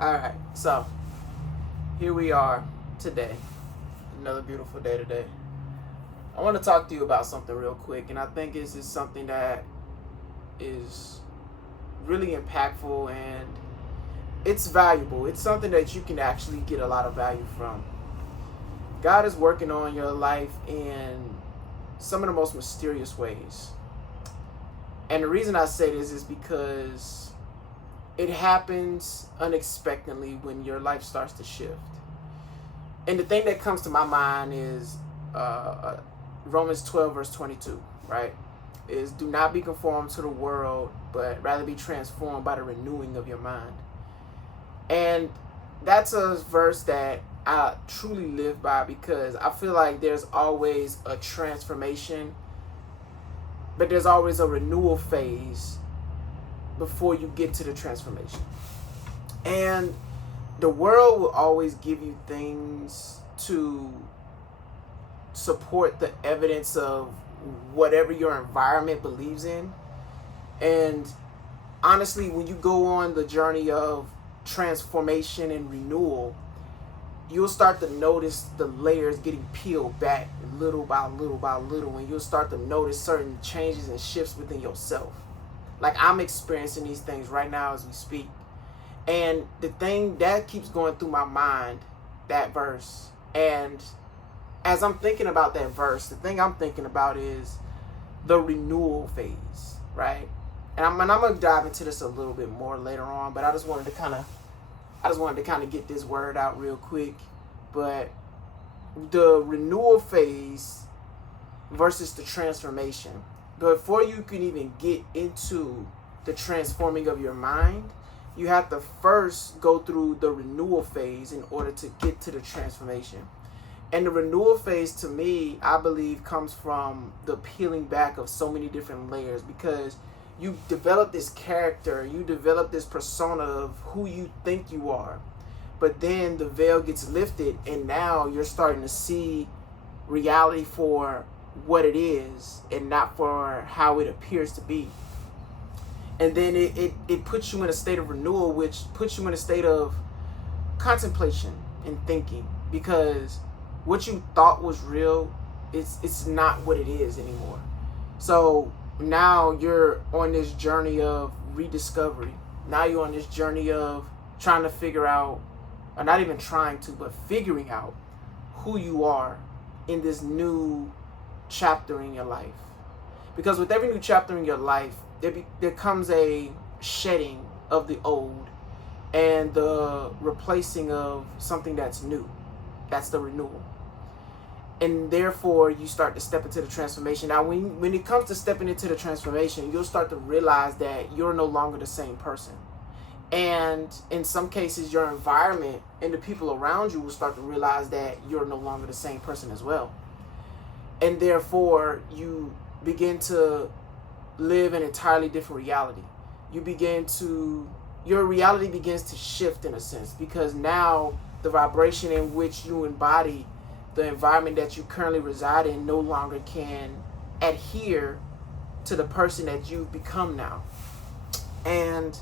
All right, so here we are today. Another beautiful day today. I want to talk to you about something real quick, and I think this is something that is really impactful and it's valuable. It's something that you can actually get a lot of value from. God is working on your life in some of the most mysterious ways. And the reason I say this is because it happens unexpectedly when your life starts to shift. And the thing that comes to my mind is Romans 12, verse 22, right? Is do not be conformed to the world, but rather be transformed by the renewing of your mind. And that's a verse that I truly live by because I feel like there's always a transformation, but there's always a renewal phase before you get to the transformation. And the world will always give you things to support the evidence of whatever your environment believes in. And honestly, when you go on the journey of transformation and renewal, you'll start to notice the layers getting peeled back little by little by little, and you'll start to notice certain changes and shifts within yourself. Like I'm experiencing these things right now as we speak. And the thing that keeps going through my mind, that verse, and as I'm thinking about that verse, the thing I'm thinking about is the renewal phase, right? And I'm gonna dive into this a little bit more later on, but I just wanted to kind of get this word out real quick. But the renewal phase versus the transformation. Before you can even get into the transforming of your mind, you have to first go through the renewal phase in order to get to the transformation. And the renewal phase, to me, I believe, comes from the peeling back of so many different layers, because you develop this character, you develop this persona of who you think you are. But then the veil gets lifted, and now you're starting to see reality for what it is and not for how it appears to be. And then it puts you in a state of renewal, which puts you in a state of contemplation and thinking, because what you thought was real, it's not what it is anymore. So now you're on this journey of rediscovery. Now you're on this journey of trying to figure out, or not even trying to, but figuring out who you are in this new chapter in your life. Because with every new chapter in your life, there comes a shedding of the old and the replacing of something that's new. That's the renewal. And therefore, you start to step into the transformation. Now, when it comes to stepping into the transformation, you'll start to realize that you're no longer the same person. And in some cases, your environment and the people around you will start to realize that you're no longer the same person as well. And therefore, you begin to live an entirely different reality. Your reality begins to shift in a sense, because now the vibration in which you embody, the environment that you currently reside in, no longer can adhere to the person that you've become now. And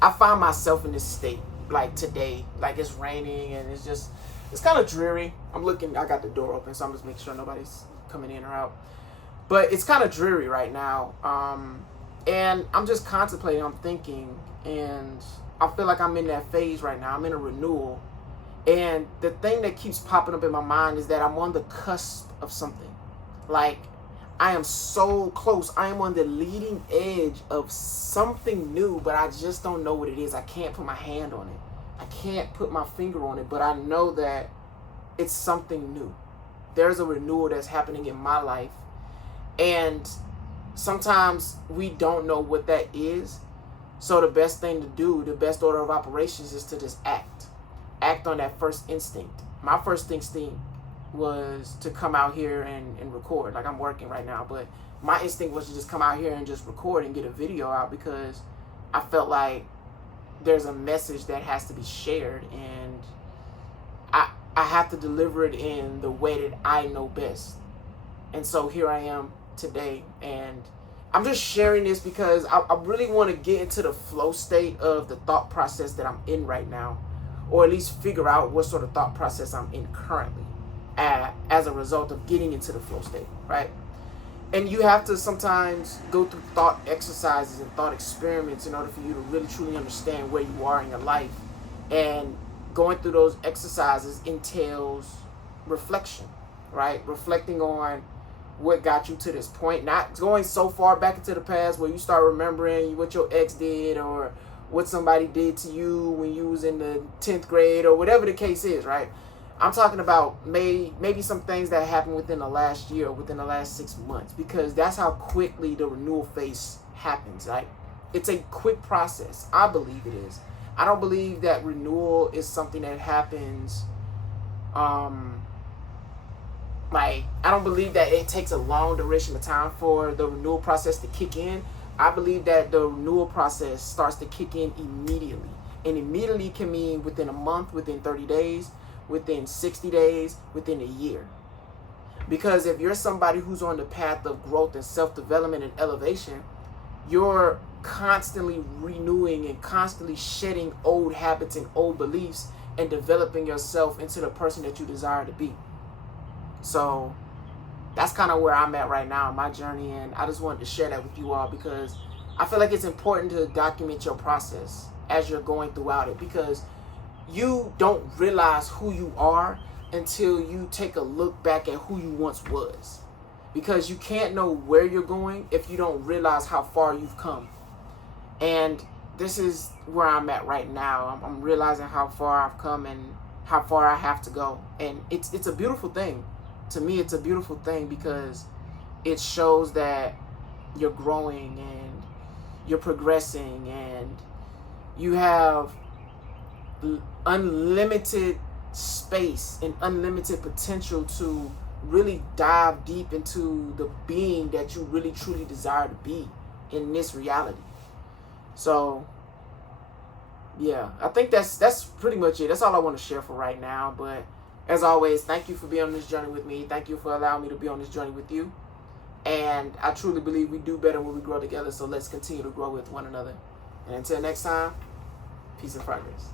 I find myself in this state, like today, like it's raining and it's kind of dreary. I got the door open, so I'm just making sure nobody's coming in or out. But it's kind of dreary right now. And I'm just contemplating, I'm thinking, and I feel like I'm in that phase right now. I'm in a renewal. And the thing that keeps popping up in my mind is that I'm on the cusp of something. Like, I am so close. I am on the leading edge of something new, but I just don't know what it is. I can't put my hand on it. I can't put my finger on it, but I know that it's something new. There's a renewal that's happening in my life. And sometimes we don't know what that is. So the best thing to do, the best order of operations, is to just act. Act on that first instinct. My first instinct was to come out here and record. Like, I'm working right now, but my instinct was to just come out here and just record and get a video out, because I felt like there's a message that has to be shared, and I have to deliver it in the way that I know best. And so here I am today, and I'm just sharing this because I really want to get into the flow state of the thought process that I'm in right now, or at least figure out what sort of thought process I'm in currently as a result of getting into the flow state, right? And you have to sometimes go through thought exercises and thought experiments in order for you to really truly understand where you are in your life. And going through those exercises entails reflection, right? Reflecting on what got you to this point, not going so far back into the past where you start remembering what your ex did or what somebody did to you when you was in the 10th grade or whatever the case is, right? I'm talking about maybe some things that happened within the last year or within the last 6 months, because that's how quickly the renewal phase happens, right? It's a quick process. I believe it is. I don't believe that renewal is something that happens I don't believe that it takes a long duration of time for the renewal process to kick in. I believe that the renewal process starts to kick in immediately. And immediately can mean within a month, within 30 days, within 60 days, within a year. Because if you're somebody who's on the path of growth and self-development and elevation, you're constantly renewing and constantly shedding old habits and old beliefs and developing yourself into the person that you desire to be. So that's kind of where I'm at right now in my journey, and I just wanted to share that with you all because I feel like it's important to document your process as you're going throughout it, because you don't realize who you are until you take a look back at who you once was, because you can't know where you're going if you don't realize how far you've come. And this is where I'm at right now. I'm realizing how far I've come and how far I have to go, and it's a beautiful thing. To me, it's a beautiful thing because it shows that you're growing and you're progressing and you have unlimited space and unlimited potential to really dive deep into the being that you really truly desire to be in this reality. So yeah, I think that's pretty much it. That's all I want to share for right now. But as always, thank you for being on this journey with me. Thank you for allowing me to be on this journey with you. And I truly believe we do better when we grow together. So let's continue to grow with one another. And until next time, peace and progress.